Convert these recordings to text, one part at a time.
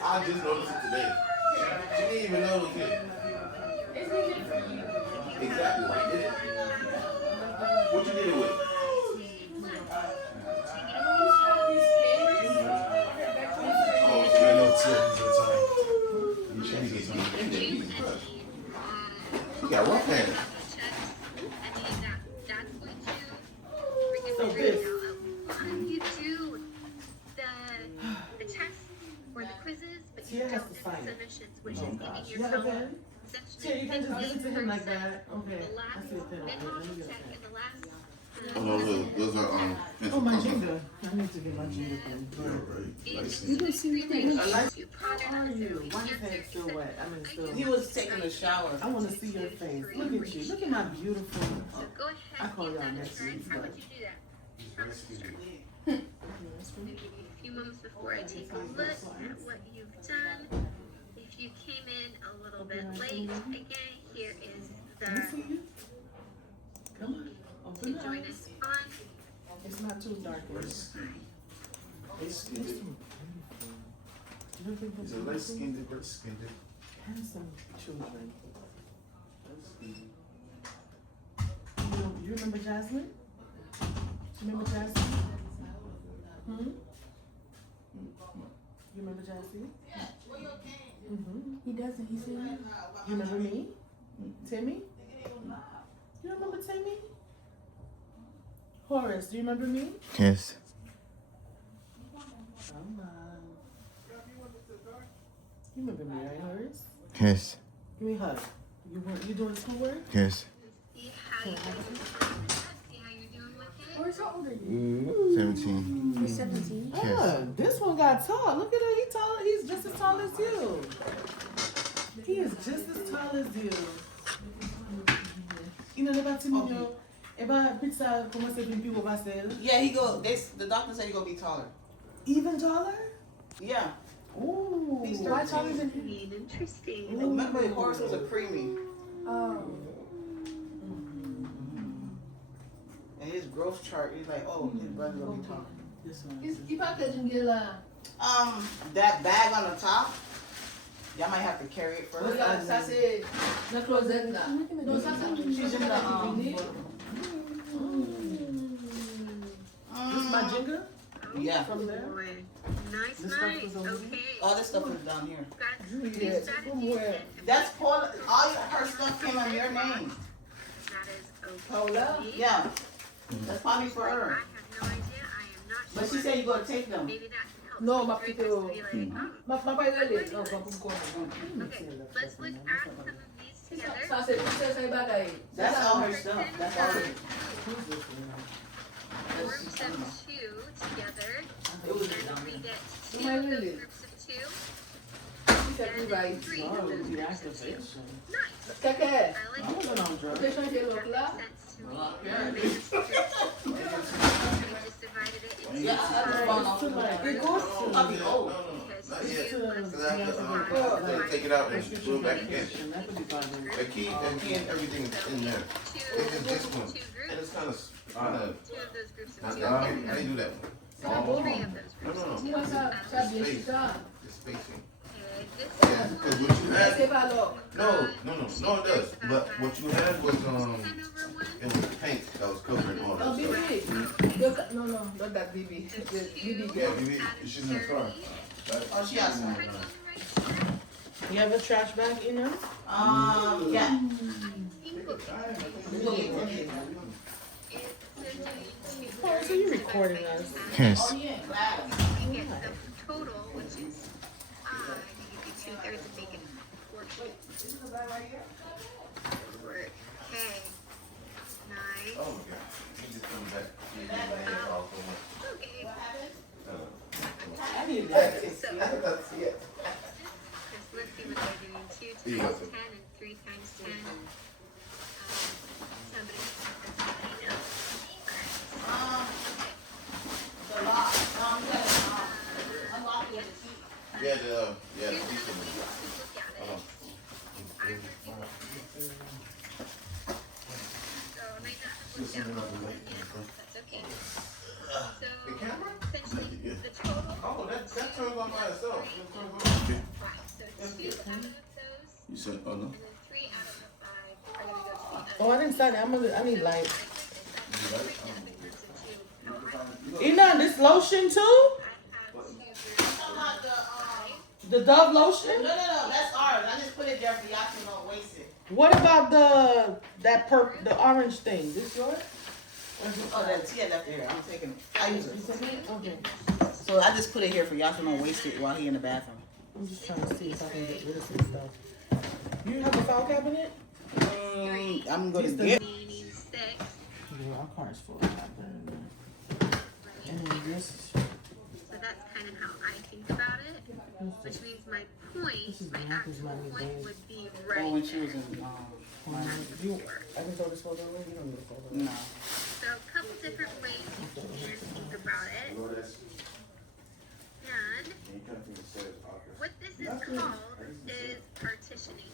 I just noticed it today. She didn't even know it was here. It's needed for you. Exactly. Like, what you did it with? Oh, so you know, you trying to get some. You got rough hands. So this. Tia has to sign it. Oh gosh. You have a pen? Tia, you can just give it to him like that. Okay. I see a pen. Okay, let me get a pen. Oh, those are Oh, my Jenga. I need to get my Jenga pen. You don't see me. How are you? Why is head still wet? I mean, still. He was taking a shower. I want to see your face. Look at you. Look at my beautiful. I call y'all Mexicans, but. Maybe a few moments before I take a look at what you've done. If you came in a little bit late, again, here is Can I see the you? Come on. Open to the join eyes. us on. It's not too dark. Is it? It's a light skinned, bright skinned. Handsome children. You remember Jasmine? You remember Jasmine? Hmm? You remember Jasmine? Mm-hmm. He doesn't. He said. You remember me? Timmy? You remember Timmy? Horace, do you remember me? Yes. Come on. You remember me, right, Horace? Yes. Give me a hug. You doing schoolwork? Yes. See how you're doing with it. Or how old are you? 17. You're 17. Ah, this one got tall. Look at him. He tall. He's just as tall as you. He is just as tall as you. You know about Timmy? About pizza, como se vin people pastel. Yeah, the doctor said he gonna be taller. Even taller? Yeah. Ooh. He's Why taller than him? Interesting. Remember, Horace was a preemie, Oh. and his growth chart, he's like, oh, his brother gonna be taller. This one. Il pas que tu là. That bag on the top, y'all might have to carry it first. Regarde, ça c'est la closette là. Non, ça c'est She's in the This is my Jenga? Yeah. From there? Nice, This stuff nice. was over Okay. All this stuff is down here. Got Juliet, from where? That's Paula. All her stuff came on your name. That is okay. Paula? Yeah. That's probably for I her. have no idea. I am not sure. But she said you gotta take them. Maybe that can help. No, ma Very pite nice to be like, Ma pa relè. Non, pa pou mkon. Okay, let's look at some of these together. Ça c'est c'est bagay. That's all her stuff. That's all her. Groups of two together. It was And we get two Am I of those really? groups of two. C'est plus right. Three Oh, of those the groups of two. activation. Nice. Kake. I I like wasn't on On drugs. peut changer l'autre là. sense to me. I just divided it into Yeah, I had the phone off. To like, It goes to. I'll be old. Not yet. to, Because I have to take it out and put it back in. that could be fun. The key and everything is in there. It's just this one. And it's kind of, Two of those groups of two. I didn't do that one. Oh, Three of those groups of two. Moi ça bien chita. It's spacing. Okay, this Yeah, because what you C'est had, pas l'autre. no, it does. But what you had was, 10 over 1. it was paint that was covering all Oh, that stuff. Bibi. No, not that Bibi. Bibi Yeah, girl. baby, she's in the car. Oh, she has some. You have a trash bag in there? Yeah. Oh, so you're recording us. Yes. Oh, yeah, glass. You get the total, which is you do 2/3 and make it a portion. Work. Okay. Nice. Oh my God. He just comes back. Okay. I need that. So Let's see it. let's see what they're doing. 2 You times got 10 it. and 3 times 10. Somebody knows. The lock. Unlock it. Yeah, the piece of it. Look at it. So I might not have looked Just something at on the way. That's okay. The So camera? essentially Yeah. the Oh, that turns on by itself. It turns on. Okay. So 2 out of those, You said, oh no? and then 3 out of the 5 are gonna go to the Oh, I didn't sign it. I need light. You like it? Ina, this lotion too? The Dove lotion? No, that's ours. I just put it there for y'all to not waste it. What about the orange thing? This yours? Oh, that's yeah, left here. I'm taking it. I use it. Okay. So I just put it here for y'all to not waste it while he in the bathroom. I'm just trying to see if I can get rid of some stuff. You have a file cabinet? I'm gonna get. Yeah, our car's full. And then this. So that's kind of how I think about it, which means my point, my actual point would be right Oh, when she was there. in I can throw this photo away? You don't need a photo. no. So a couple different ways you can think about it. And what this is called is partitioning.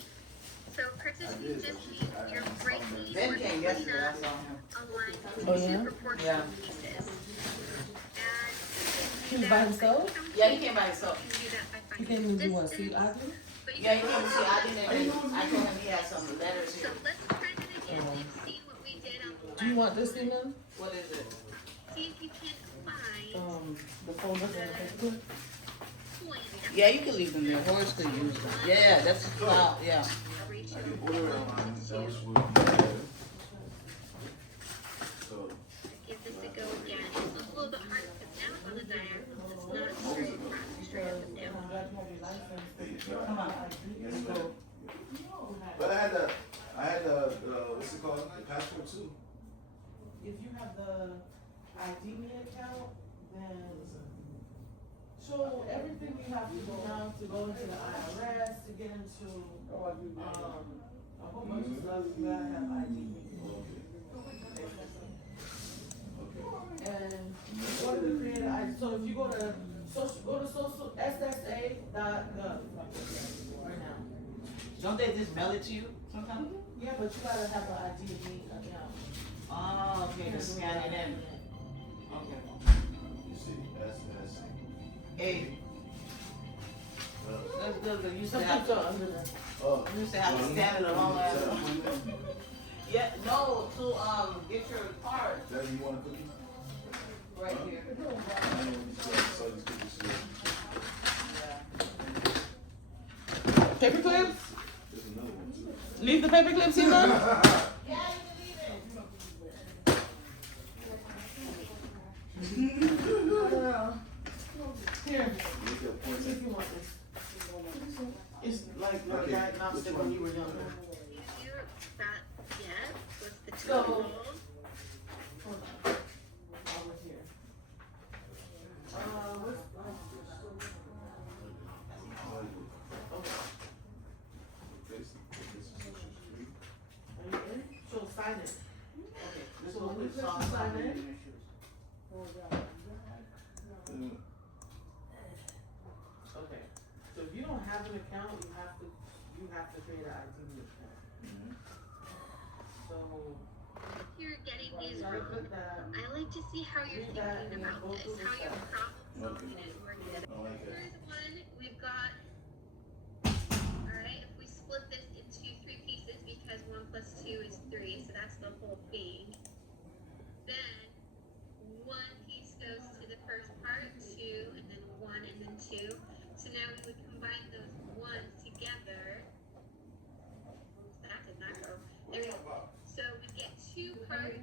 So partitioning just means you're breaking Ben or came splitting yesterday. I up saw him. a line Oh, into yeah? two proportional pieces. He was by himself? Yeah, he came by himself. You can do that by You finding can't even do what? distance, See, Ivy? but you Yeah, can he came to see. I told him he had some letters So here. let's try that again. We've seen what we did on the last Do you want this, one. Ina? What is it? See if you can find The folder and the paper? point that Yeah, you can leave them there. Horace could use them. Yeah, that's wow. Yeah. reach I your can order it online else with so give this a go again. This was a little bit hard because now it's on the diagonal. It's not straight up and down. Come on. but I had the what's it called? The passport too. If you have the ID me account, then so everything you have to do now to go into the IRS, to get into a whole bunch of stuff, you gotta have ID me. And in order to create an ID, so if you go to social SSA.gov right now. Don't they just mail it to you sometimes? Yeah, but you gotta have an ID me account. Oh, okay. To scan it in. Okay. You see, that's Hey. That's good, but you used to Some have people are under the. oh. you used to have to stand it along that. Yeah, no, to get your card Daddy, you want a cookie? right here. I know you saw these cookies here. Yeah. Paper clips? There's another one too. Leave the paper clips, Ina? Yeah, you can leave it. Here, Make your points. see if you want this. It's like your Okay, diagnostic which when one? you were younger. You that yes was the So- total. Hold on. Over here. What's Are you in? So sign it. Okay, this So one when is you soft. click sign in, okay. So if you don't have an account, you have to create an ID account. So You're getting these you gotta wrong. put that. I like to see how you're Read that thinking and then about go this, through the how you're steps. problem solving it and working it. I like it. Here's one. We've got. Alright, if we split this into 3 pieces because 1 plus 2 is 3, so that's the whole thing. Then 1 piece goes to the first part, 2, and then 1, and then 2. So now we would combine those 1s together. That did not go. There we go. So we get 2 parts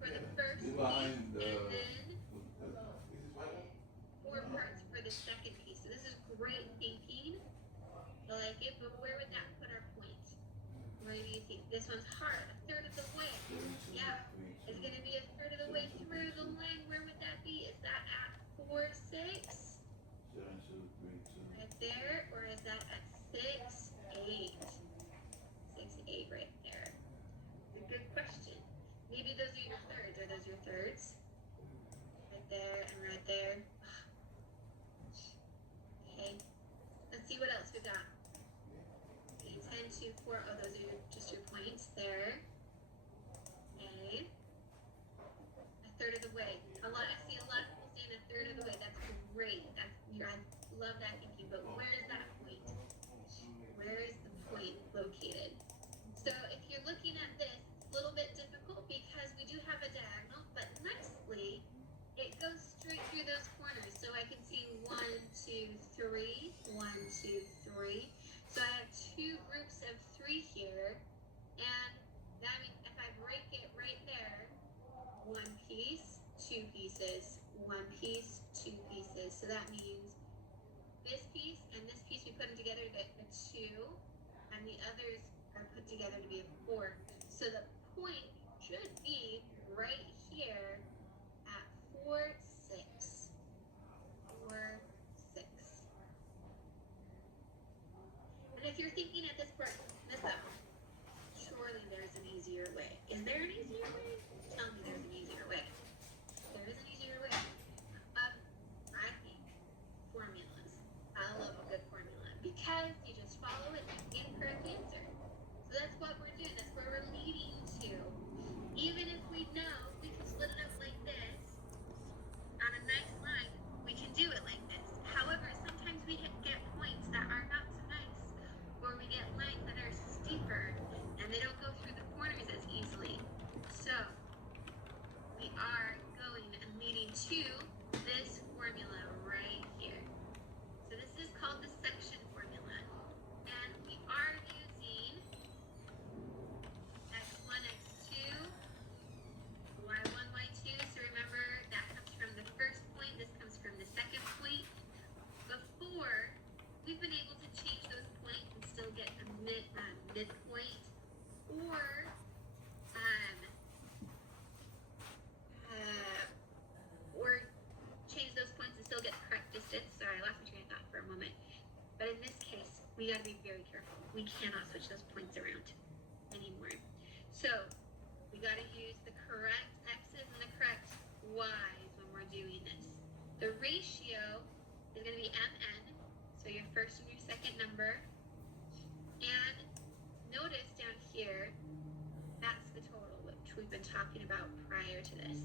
for the first piece, Behind and the- then 4 parts for the second piece. So this is great thinking. I like it, but where would that put our point? Where do you think? This one's hard, a third of the way. Yeah, it's gonna be a third of the way through the line. Where would that be? Is that at 4, 6? Right there, or is that at 6, 8? 6, 8 right there. It's a good question. Maybe those are your thirds. Are those your thirds? Right there and right there. Okay. Let's see what else we got. Okay, 10, 2, 4. Oh, those are just your points there. Okay. A third of the way. I see a lot of people saying a third of the way. That's great. I love that thinking, but where is that point? Where is the point located? So if you're looking at this, it's a little bit difficult because we do have a diagonal, but nicely, it goes straight through those corners. So I can see 1, 2, 3, 1, 2, 3. So I have two groups of 3 here, and that means if I break it right there, 1 piece, 2 pieces, 1 piece, 2 pieces. So that means this piece and this piece, we put them together to get a 2, and the others are put together to be a 4. So the point should be right here at 4, 6. 4, 6. And if you're thinking at this part, surely there's an easier way. Is there an easier way? Tell me there's an easier way. There is an easier way. I think formulas. I love a good formula because you just follow it and get the correct answer. So that's what we're doing. That's where we're leading to. Even if we know we can split it up like this on a nice line, we can do it like this. However, sometimes we get points that are not so nice, or we get lines that are steeper and they don't go through the corners as easily. So we are going and leading to this formula right here. So this is called the section formula. And we are using x1, x2, y1, y2. So remember, that comes from the first point. This comes from the second point. Before, we've been able to change those points and still get a midpoint, or change those points and still get the correct distance. Sorry, I lost my train of thought for a moment. But in this case, we got to be very careful. We cannot switch those points around anymore. So we got to use the correct x's and the correct y's when we're doing this. The ratio is going to be mn, so your first and your second number. And notice down here, that's the total, which we've been talking about prior to this.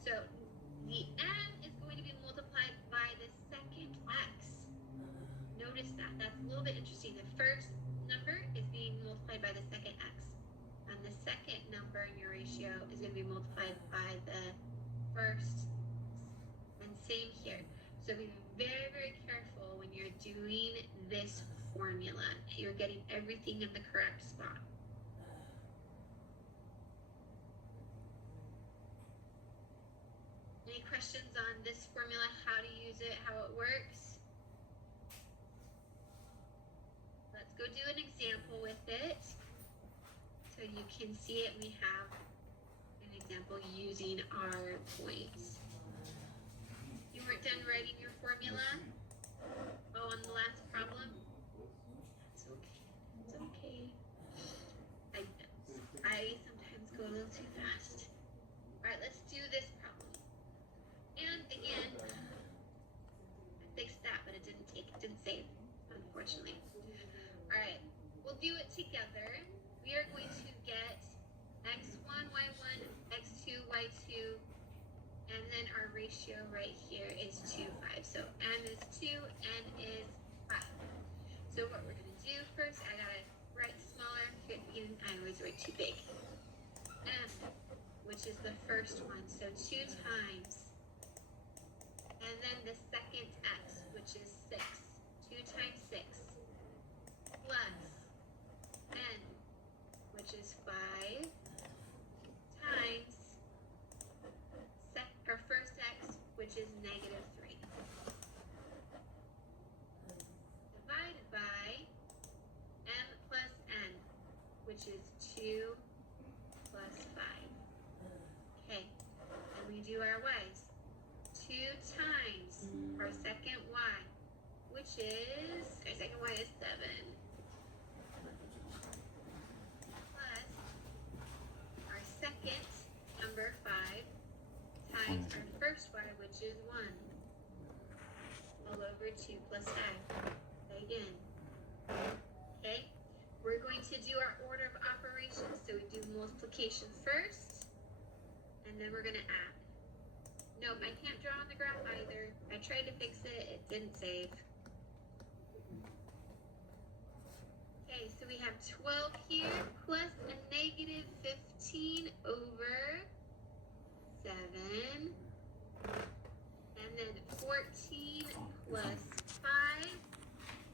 So the n is going to be multiplied by the second x. Notice that. That's a little bit interesting. The first number is being multiplied by the second x. And the second number in your ratio is going to be multiplied by the first. And same here. So be very, very careful when you're doing this formula. You're getting everything in the correct spot. Any questions on this formula, how to use it, how it works? Let's go do an example with it. So you can see it, we have an example using our points. You weren't done writing your formula? Oh, on the last problem? It's okay. It's okay. I sometimes go a little too fast. Alright, let's do this problem. And again, I fixed that, but it didn't save, unfortunately. Alright, we'll do it together. We are going to get x1, y1, x2, y2, and then our ratio right here is 2, 5. So m is 2, n is 5. So what we're going to do first, I got to write smaller. I always write too big. M, which is the first one, so 2 times. And then the second x, which is 6. 2 times 6. Plus n, which is 5. Times our first x, which is negative 3. Divided by m plus n, which is 2 plus 5. Okay, and we do our y's. 2 times our second y, which is, our second y is 7. Plus our second number 5 times our first y, which is 1. All over 2 plus 5. Again. Okay? We're going to do our order of operations. So we do multiplication first, and then we're going to add. Nope, I can't draw on the graph either. I tried to fix it, it didn't save. Okay, so we have 12 here plus a negative 15 over 7. And then 14 plus